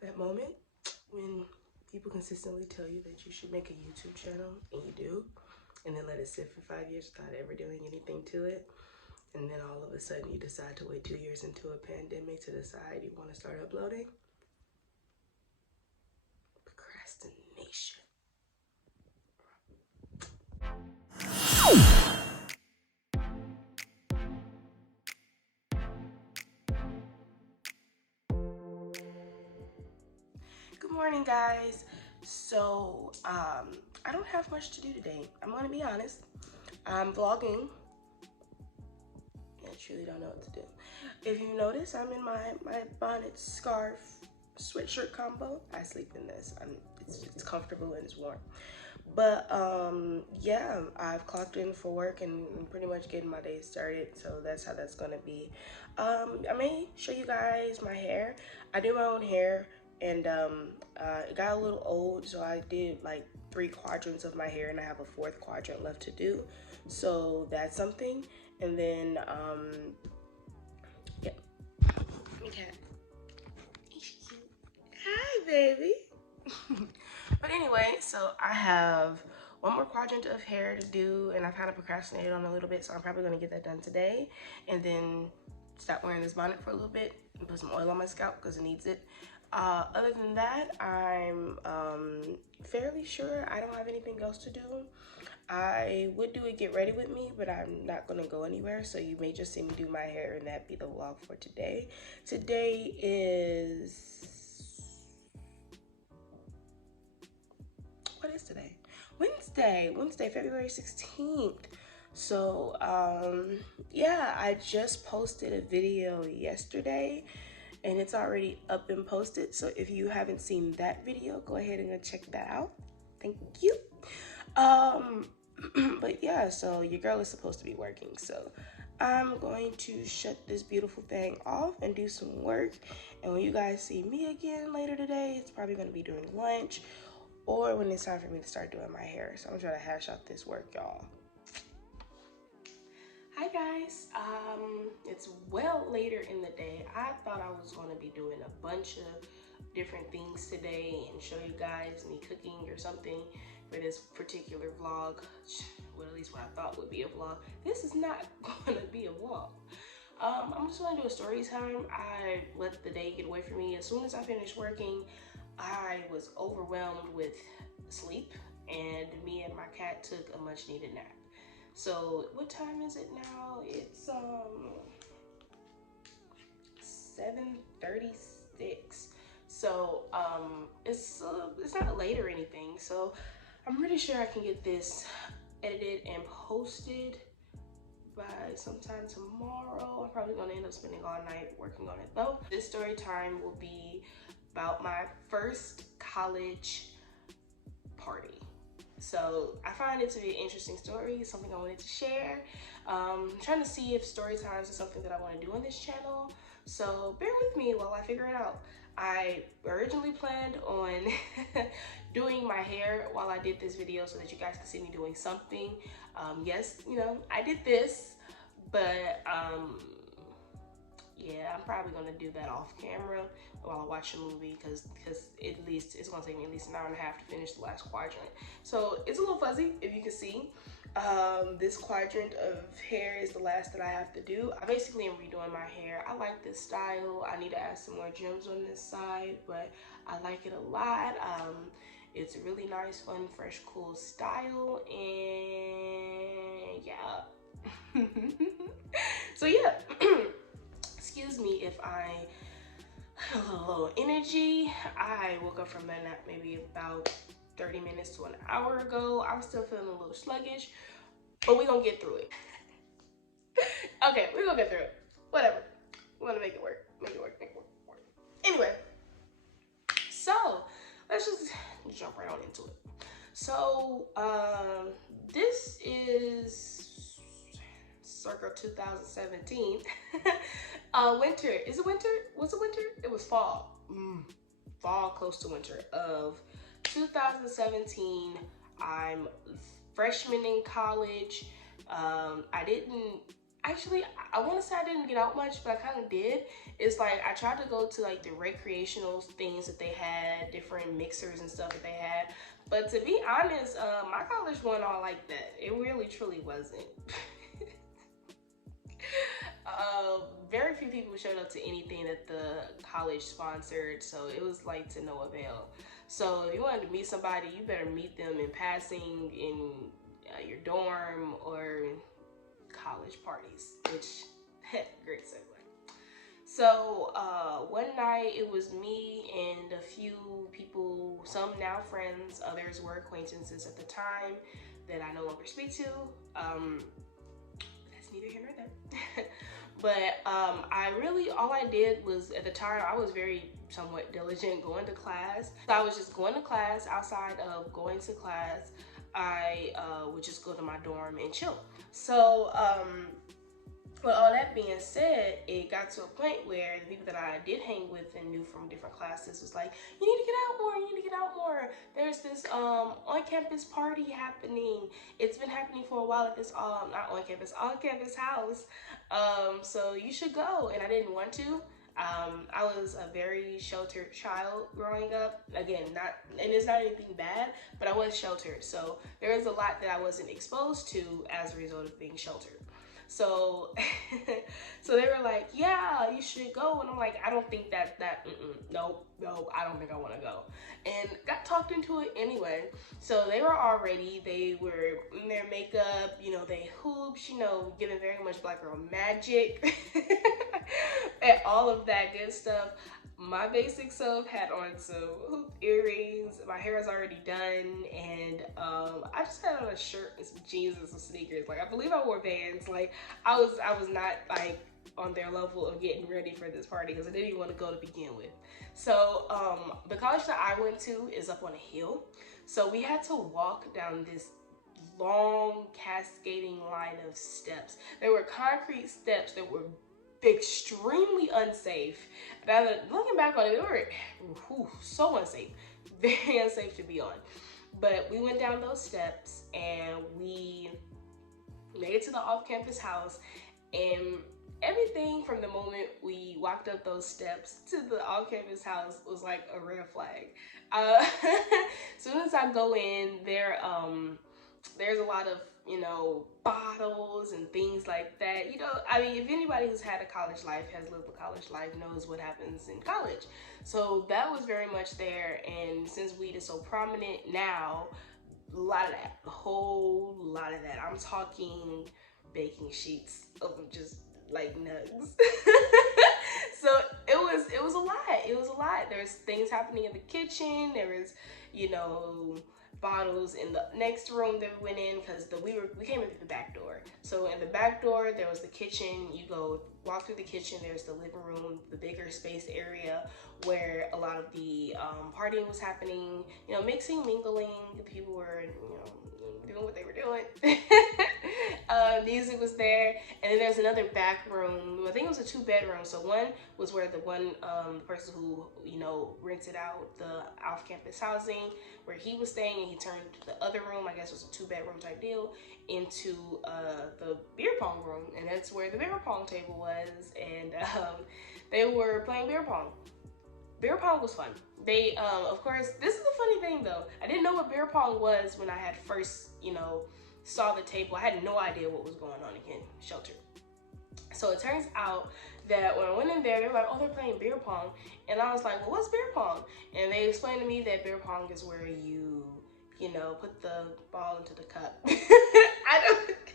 That moment when people consistently tell you that you should make a YouTube channel and you do, and then let it sit for 5 years without ever doing anything to it. And then all of a sudden you decide to wait 2 years into a pandemic to decide you want to start uploading. Procrastination. Good morning, guys. So, I don't have much to do today. I'm gonna be honest. I'm vlogging. I truly don't know what to do. If you notice, I'm in my bonnet, scarf, sweatshirt combo. I sleep in this. It's comfortable and it's warm. But yeah, I've clocked in for work and I'm pretty much getting my day started. So that's how that's gonna be. I may show you guys my hair. I do my own hair, and it got a little old, so I did like 3 quadrants of my hair, and I have a 4th quadrant left to do. So that's something. And then yeah, okay. Hi, baby. But anyway, so I have 1 more quadrant of hair to do, and I've kind of procrastinated on a little bit, so I'm probably gonna get that done today, and then stop wearing this bonnet for a little bit and put some oil on my scalp because it needs it. Other than that, I'm fairly sure I don't have anything else to do. I would do a get ready with me, but I'm not gonna go anywhere, so you may just see me do my hair and that be the vlog for today. Today is, what is today? Wednesday, February 16th. So yeah, I just posted a video yesterday and it's already up and posted. So if you haven't seen that video, go ahead and go check that out. Thank you. But yeah, so your girl is supposed to be working, so I'm going to shut this beautiful thing off and do some work. And when you guys see me again later today, it's probably going to be during lunch or when it's time for me to start doing my hair. So I'm trying to hash out this work, y'all. Hi guys, it's well later in the day. I thought I was going to be doing a bunch of different things today and show you guys me cooking or something for this particular vlog. Well, at least what I thought would be a vlog. This is not going to be a vlog. I'm just going to do a story time. I let the day get away from me. As soon as I finished working, I was overwhelmed with sleep, and me and my cat took a much needed nap. So what time is it now? It's 7:36. So it's not late or anything. So I'm pretty sure I can get this edited and posted by sometime tomorrow. I'm probably gonna end up spending all night working on it though. This story time will be about my first college party. So I find it to be an interesting story, something I wanted to share. I'm trying to see if story times is something that I want to do on this channel. So bear with me while I figure it out. I originally planned on doing my hair while I did this video so that you guys could see me doing something. Yes, you know, I did this, but yeah, I'm probably gonna do that off camera while I watch a movie because at least it's gonna take me at least an hour and a half to finish the last quadrant. So it's a little fuzzy, if you can see. This quadrant of hair is the last that I have to do. I basically am redoing my hair. I like this style. I need to add some more gems on this side, but I like it a lot. It's a really nice, fun, fresh, cool style, and yeah. So yeah. Excuse me if I have a little low energy. I woke up from that nap maybe about 30 minutes to an hour ago. I'm still feeling a little sluggish, but we're gonna get through it. Okay, we're gonna get through it. Whatever. We're gonna make it work. Make it work. Make it work. Anyway, so let's just jump right on into it. So this is circa 2017. Winter. Is it winter? Was it winter? It was fall. Fall, close to winter of 2017. I'm freshman in college. I didn't Actually, I want to say I didn't get out much, but I kind of did. It's like I tried to go to like the recreational things that they had, different mixers and stuff that they had. But to be honest, my college wasn't all like that. It really, truly wasn't. Very few people showed up to anything that the college sponsored, so it was like to no avail. So if you wanted to meet somebody, you better meet them in passing in your dorm or college parties, which, great segue. So one night it was me and a few people, some now friends, others were acquaintances at the time that I no longer speak to. That's neither here nor there. But I really, all I did was, at the time, I was very somewhat diligent going to class. So I was just going to class. Outside of going to class, I would just go to my dorm and chill. So with all that being said, it got to a point where the people that I did hang with and knew from different classes was like, you need to get out more, you need to get out more. There's this on-campus party happening. It's been happening for a while at this, not on-campus, on-campus house. So you should go. And I didn't want to. I was a very sheltered child growing up. Again, and it's not anything bad, but I was sheltered. So there was a lot that I wasn't exposed to as a result of being sheltered. So, so they were like, yeah, you should go. And I'm like, I don't think nope, I don't think I want to go. And got talked into it anyway. So they were all ready. They were in their makeup, you know, they hoops, you know, giving very much black girl magic and all of that good stuff. My basic self had on some hoop earrings. My hair is already done, and I just had on a shirt and some jeans and some sneakers. Like, I believe I wore Vans. Like, I was not like on their level of getting ready for this party because I didn't even want to go to begin with. So the college that I went to is up on a hill, so we had to walk down this long cascading line of steps. There were concrete steps that were extremely unsafe. Now, looking back on it, they were so unsafe, very unsafe to be on. But we went down those steps and we made it to the off-campus house, and everything from the moment we walked up those steps to the off-campus house was like a red flag. As soon as I go in there, there's a lot of, you know, bottles and things like that. You know, I mean, if anybody who's had a college life, has lived a college life, knows what happens in college. So that was very much there. And since weed is so prominent now, a lot of that, a whole lot of that. I'm talking baking sheets of just like nugs. So it was a lot. It was a lot. There was things happening in the kitchen. There was, you know, bottles in the next room that we went in, because we came in through the back door. So in the back door there was the kitchen. You go walk through the kitchen, there's the living room, the bigger space area where a lot of the partying was happening, you know, mixing, mingling. People were, you know, doing what they were doing. Music was there. And then there's another back room. I think it was a 2-bedroom. So one was where the person who, you know, rented out the off-campus housing, where he was staying, and he turned the other room, I guess it was a 2-bedroom type deal, into the beer pong room. And that's where the beer pong table was. And they were playing beer pong. Beer pong was fun. They, of course, this is the funny thing though. I didn't know what beer pong was when I had first, you know, saw the table. I had no idea what was going on, again, sheltered. So it turns out that when I went in there, they were like, oh, they're playing beer pong. And I was like, well, what's beer pong? And they explained to me that beer pong is where you know, put the ball into the cup. I don't think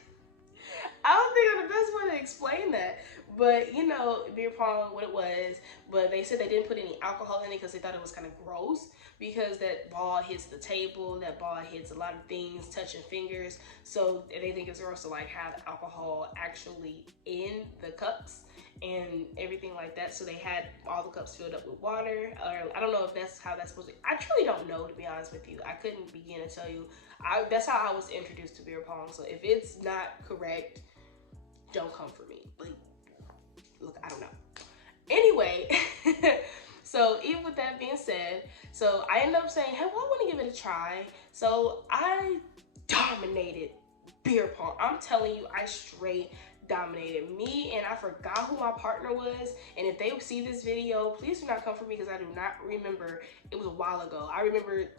I'm the best one to explain that. But, you know, beer pong, what it was. But they said they didn't put any alcohol in it because they thought it was kind of gross, because that ball hits the table, that ball hits a lot of things, touching fingers. So they think it's gross to like have alcohol actually in the cups and everything like that. So they had all the cups filled up with water. Or I don't know if that's how that's supposed to. I truly don't know, to be honest with you. I couldn't begin to tell you. That's how I was introduced to beer pong. So if it's not correct, don't come for me. Like, look, I don't know. Anyway, so even with that being said, so I ended up saying, hey, well, I want to give it a try. So I dominated beer pong. I'm telling you, I straight dominated me, and I forgot who my partner was. And if they see this video, please do not come for me because I do not remember. It was a while ago. I remember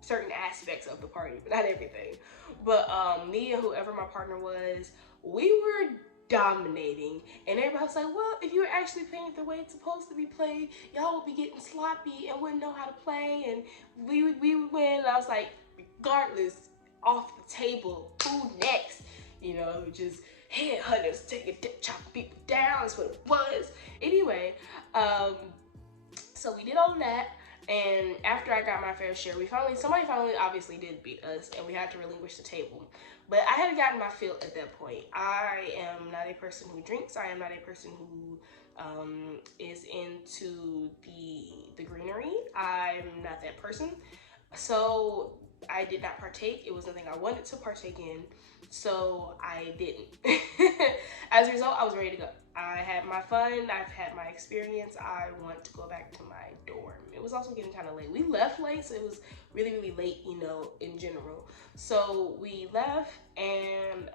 certain aspects of the party, but not everything. But me and whoever my partner was, we were dominating, and everybody was like, well, if you were actually playing it the way it's supposed to be played, y'all would be getting sloppy and wouldn't know how to play, and we would win. And I was like, regardless, off the table, who next? You know, just headhunters taking chopping people down. That's what it was. Anyway, so we did all of that. And after I got my fair share, somebody finally obviously did beat us, and we had to relinquish the table. But I hadn't gotten my fill at that point. I am not a person who drinks. I am not a person who is into the greenery. I'm not that person. So I did not partake. It was nothing I wanted to partake in, so I didn't. As a result, I was ready to go. I had my fun, I've had my experience, I want to go back to my dorm. It was also getting kind of late. We left late, so it was really, really late, you know, in general. So we left, and,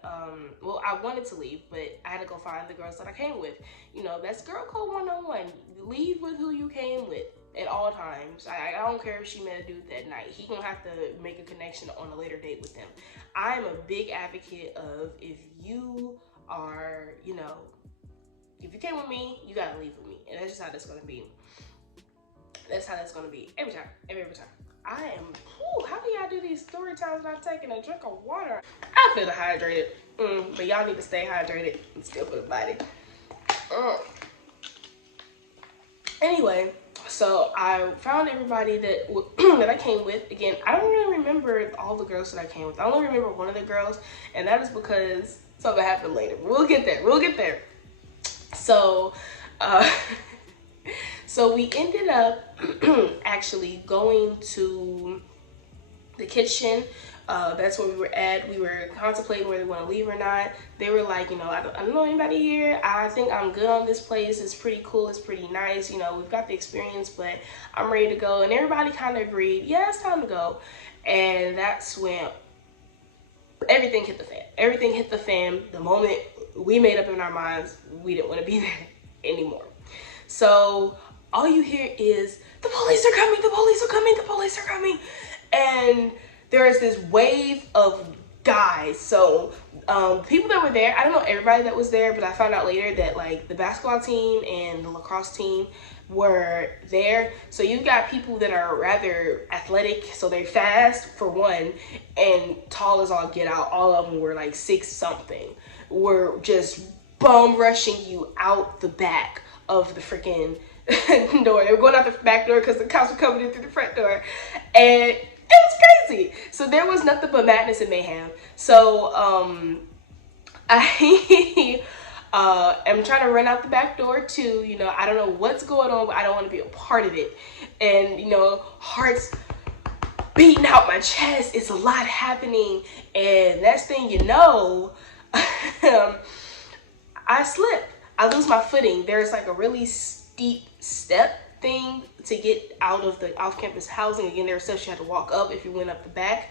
well, I wanted to leave, but I had to go find the girls that I came with. You know, that's girl code 101. Leave with who you came with at all times. I don't care if she met a dude that night. He gonna have to make a connection on a later date with them. I'm a big advocate of, if you are, you know, if you came with me, you gotta leave with me. And that's just how that's gonna be. That's how that's gonna be every time, every time. I am, how do y'all do these story times without taking a drink of water? I feel dehydrated, but y'all need to stay hydrated and still for the body. Anyway, so I found everybody that that I came with. Again, I don't really remember all the girls that I came with. I only remember one of the girls, and that is because something happened later. We'll get there. We'll get there. So, so we ended up actually going to the kitchen. That's where we were at. We were contemplating whether we want to leave or not. They were like, you know, I don't know anybody here. I think I'm good on this place. It's pretty cool. It's pretty nice. You know, we've got the experience, but I'm ready to go. And everybody kind of agreed, yeah, it's time to go. And that's when everything hit the fan. Everything hit the fan the moment we made up in our minds we didn't want to be there anymore. So all you hear is, the police are coming, the police are coming, the police are coming. And there is this wave of guys. So people that were there, I don't know everybody that was there, but I found out later that like the basketball team and the lacrosse team were there. So you've got people that are rather athletic, so they're fast for one, and tall as all get out. All of them were like 6 something. Were just bum rushing you out the back of the freaking door. They were going out the back door because the cops were coming in through the front door, and it was crazy. So there was nothing but madness and mayhem. So I am trying to run out the back door too. You know, I don't know what's going on, but I don't want to be a part of it. And you know, hearts beating out my chest. It's a lot happening, and next thing you know, I slip. I lose my footing. There's like a really steep step thing to get out of the off-campus housing. Again, there were steps you had to walk up if you went up the back.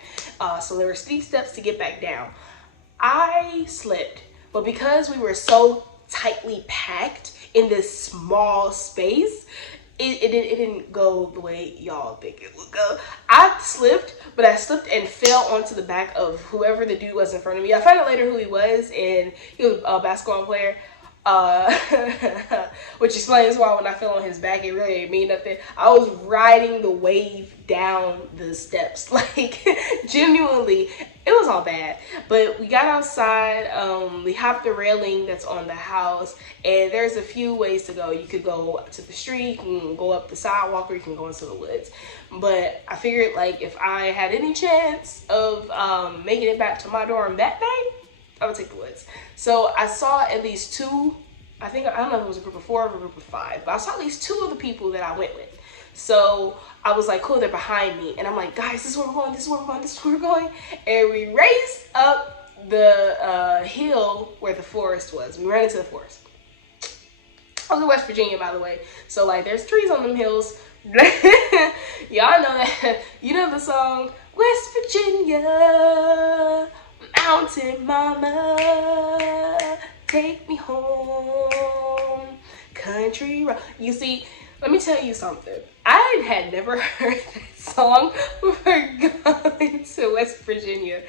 So there were steep steps to get back down. I slipped, but because we were so tightly packed in this small space, it didn't go the way y'all think it would go. I slipped, but I slipped and fell onto the back of whoever the dude was in front of me. I found out later who he was, and he was a basketball player. Which explains why when I fell on his back, it really didn't mean nothing. I was riding the wave down the steps, like genuinely, it was all bad. But we got outside, we hopped the railing that's on the house, and there's a few ways to go. You could go to the street, you can go up the sidewalk, or you can go into the woods. But I figured, like, if I had any chance of making it back to my dorm that night, I would take the woods. So I saw at least 2, I don't know if it was a group of 4 or a group of 5, but I saw at least 2 of the people that I went with. So I was like, cool, they're behind me. And I'm like, guys, this is where we're going, this is where we're going, this is where we're going. And we raced up the hill where the forest was. We ran into the forest. I was in West Virginia, by the way. So like, there's trees on them hills. Y'all know that. You know the song, West Virginia, Mountain Mama, take me home, country road. You see, let me tell you something. I had never heard that song before going to West Virginia,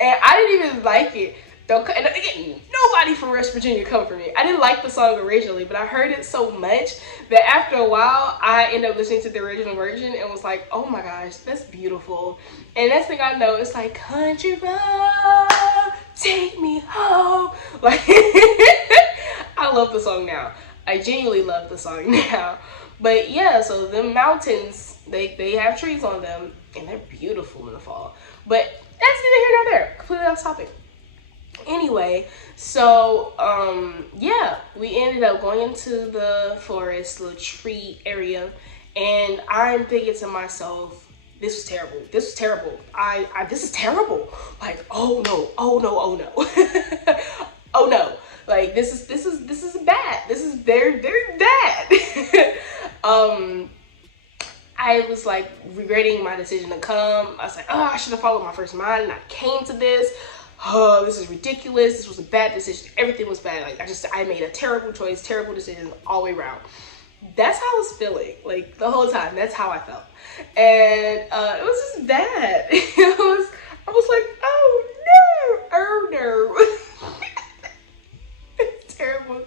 and I didn't even like it. Don't, and again, nobody from West Virginia come for me. I didn't like the song originally, but I heard it so much that after a while, I ended up listening to the original version and was like, oh my gosh, that's beautiful. And next thing I know, it's like, country road, take me home. Like, I love the song now. I genuinely love the song now. But yeah, so the mountains, they have trees on them, and they're beautiful in the fall. But that's neither here nor there. Completely off topic. Anyway, so yeah, we ended up going into the forest, little tree area, and I'm thinking to myself, this was terrible. This was terrible. This is terrible. Like, oh no, oh no, oh no, oh no. Like this is bad. This is very bad. I was like regretting my decision to come. I was like, oh, I should have followed my first mind, and I came to this. Oh, this is ridiculous. This was a bad decision. Everything was bad. Like I made a terrible choice, terrible decision all the way around. That's how I was feeling, like the whole time. That's how I felt, and it was just bad. I was like, oh no. It's terrible.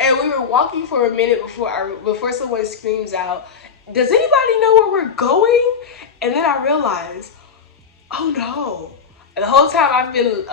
And we were walking for a minute before someone screams out, does anybody know where we're going? And then I realized, oh no. And the whole time I've been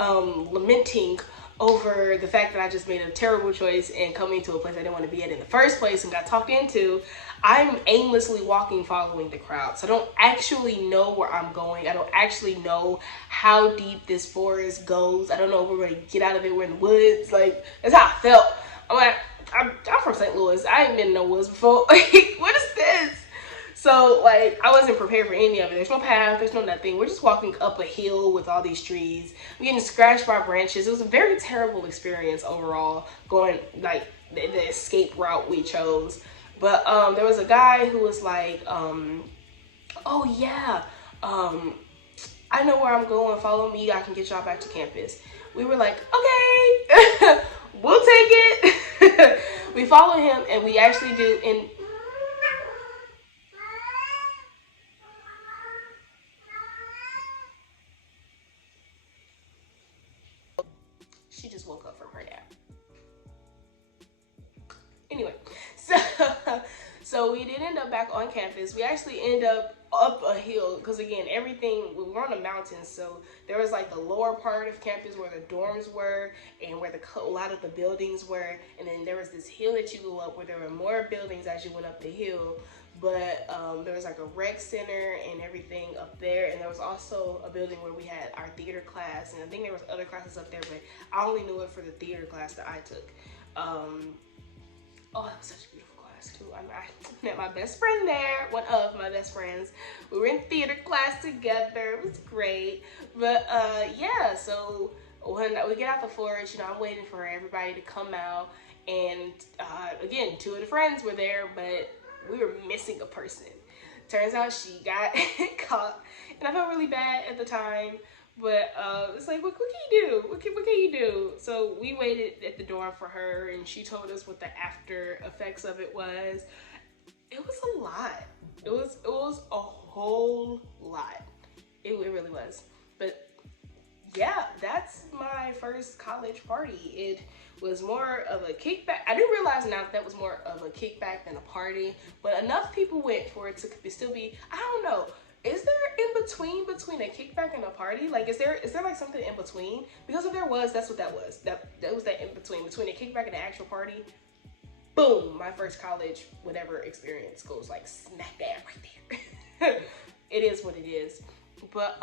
lamenting over the fact that I just made a terrible choice and coming to a place I didn't want to be at in the first place and got talked into. I'm aimlessly walking, following the crowd. So I don't actually know where I'm going. I don't actually know how deep this forest goes. I don't know if we're going to get out of it. We're in the woods. Like, that's how I felt. I'm like, I'm from St. Louis. I ain't been in no woods before. Like, what is this? So, like, I wasn't prepared for any of it. There's no path. There's no nothing. We're just walking up a hill with all these trees. We're getting scratched by branches. It was a very terrible experience overall, going, like, the escape route we chose. But there was a guy who was like, oh, yeah, I know where I'm going. Follow me. I can get y'all back to campus. We were like, okay, we'll take it. We follow him, and we actually do. And she just woke up from her nap. Anyway, so we did end up back on campus. We actually end up a hill because, again, everything, we were on a mountain, so there was like the lower part of campus where the dorms were and where a lot of the buildings were, and then there was this hill that you go up where there were more buildings as you went up the hill. But there was like a rec center and everything up there, and there was also a building where we had our theater class, and I think there was other classes up there, but I only knew it for the theater class that I took. Oh, that was such a beautiful class too. I met my best friend there, one of my best friends. We were in theater class together. It was great. But yeah, so when we get out the forest, I'm waiting for everybody to come out, and again, two of the friends were there, but we were missing a person. Turns out she got caught, and I felt really bad at the time. But it's like, what can you do? What can you do? So we waited at the door for her, and she told us what the after effects of it was. It was a lot. It was a whole lot. It really was. But yeah, that's my first college party. It was more of a kickback. I do realize now that was more of a kickback than a party, but enough people went for it to still be, I don't know. Is there in between a kickback and a party? Like, is there like something in between? Because if there was, that's what that was. That was that in between a kickback and an actual party. Boom, my first college whatever experience goes like smack dab right there. It is what it is. But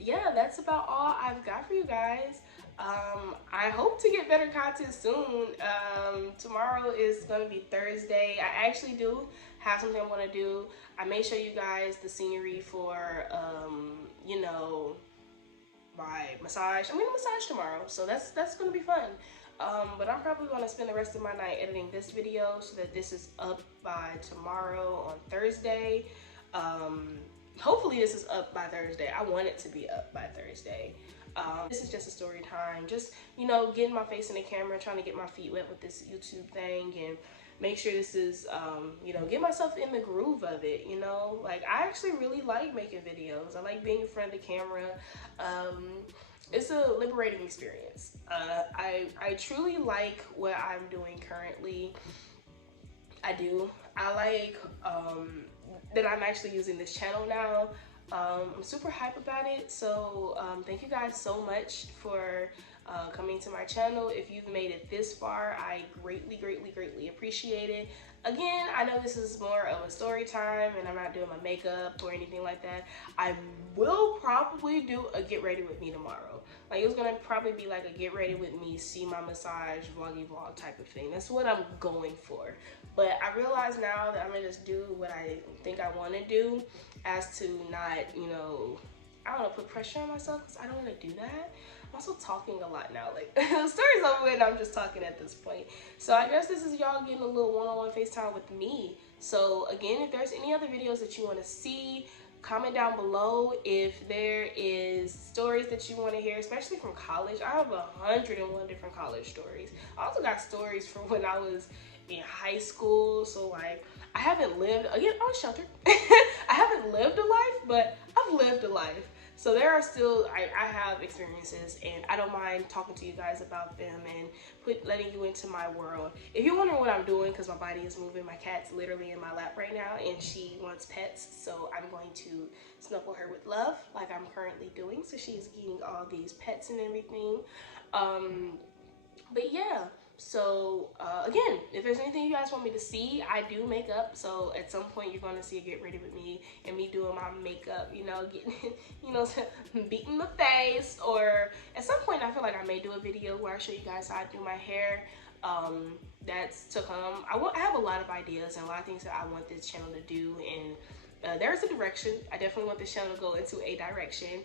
yeah, that's about all I've got for you guys. I hope to get better content soon. Tomorrow is gonna be Thursday. I actually do have something I want to do. I may show you guys the scenery for my massage. I'm gonna massage tomorrow, so that's gonna be fun. But I'm probably gonna spend the rest of my night editing this video so that this is up by tomorrow on Thursday. Hopefully this is up by Thursday. I want it to be up by Thursday. This is just a story time, just, you know, getting my face in the camera, trying to get my feet wet with this YouTube thing, and make sure this is, you know, get myself in the groove of it, you know. Like, I actually really like making videos. I like being in front of the camera. It's a liberating experience. I truly like what I'm doing currently. I do. I like that I'm actually using this channel now. I'm super hype about it. So thank you guys so much for coming to my channel. If you've made it this far, I greatly, greatly, greatly appreciate it. Again, I know this is more of a story time and I'm not doing my makeup or anything like that. I will probably do a get ready with me tomorrow. Like, it was gonna probably be like a get ready with me, see my massage, vloggy vlog type of thing. That's what I'm going for. But I realize now that I'm gonna just do what I think I wanna do, as to not, you know, I don't know, put pressure on myself, because I don't wanna do that. I'm also talking a lot now. Like, the story's over with and I'm just talking at this point. So I guess this is y'all getting a little one-on-one FaceTime with me. So again, if there's any other videos that you want to see, comment down below. If there is stories that you want to hear, especially from college. I have 101 different college stories. I also got stories from when I was in high school. So like, I haven't lived, again, I was sheltered. I haven't lived a life, but I've lived a life. So there are still, I have experiences, and I don't mind talking to you guys about them and letting you into my world. If you're wondering what I'm doing, because my body is moving, my cat's literally in my lap right now, and she wants pets, so I'm going to snuggle her with love, like I'm currently doing. So she's getting all these pets and everything. But yeah. So again, if there's anything you guys want me to see, I do makeup. So at some point you're going to see a get ready with me and me doing my makeup, you know, getting, you know, beating the face. Or at some point I feel like I may do a video where I show you guys how I do my hair. That's to come. I have a lot of ideas and a lot of things that I want this channel to do, and there's a direction. I definitely want this channel to go into a direction.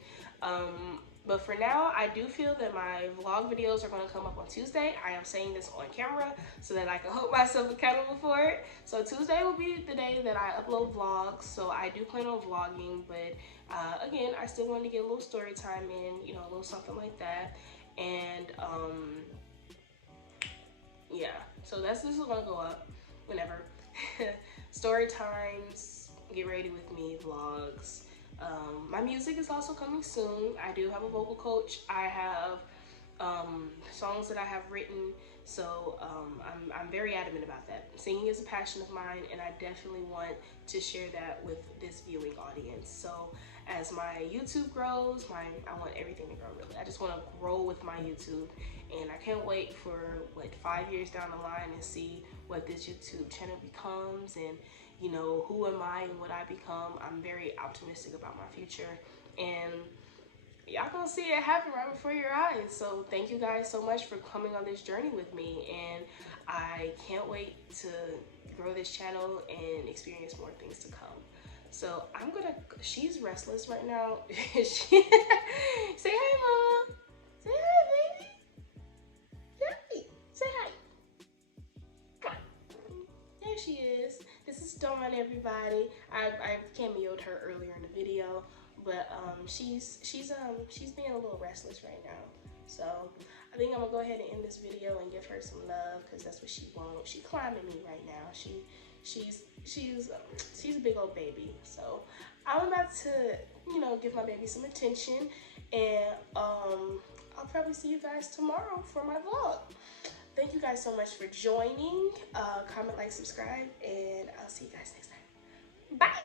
But for now, I do feel that my vlog videos are going to come up on Tuesday. I am saying this on camera so that I can hold myself accountable for it. So Tuesday will be the day that I upload vlogs. So I do plan on vlogging, but again, I still wanted to get a little story time in, you know, a little something like that. And yeah, so this is going to go up whenever. Story times, get ready with me, vlogs. My music is also coming soon. I do have a vocal coach. I have songs that I have written, so I'm very adamant about that. Singing is a passion of mine, and I definitely want to share that with this viewing audience. So as my YouTube grows, I want everything to grow, really. I just want to grow with my YouTube, and I can't wait for like 5 years down the line and see what this YouTube channel becomes, and you know, who am I and what I become. I'm very optimistic about my future, and y'all gonna see it happen right before your eyes. So thank you guys so much for coming on this journey with me, and I can't wait to grow this channel and experience more things to come. So I'm gonna, she's restless right now. Say hi, Mama. Say hi, baby. Hi. Say hi. Come on. There she is. This is Dawn, everybody. I cameoed her earlier in the video, but she's being a little restless right now. So I think I'm gonna go ahead and end this video and give her some love, because that's what she wants. She's climbing me right now. She's a big old baby. So I'm about to, you know, give my baby some attention, and I'll probably see you guys tomorrow for my vlog. Thank you guys so much for joining. Comment, like, subscribe, and I'll see you guys next time. Bye.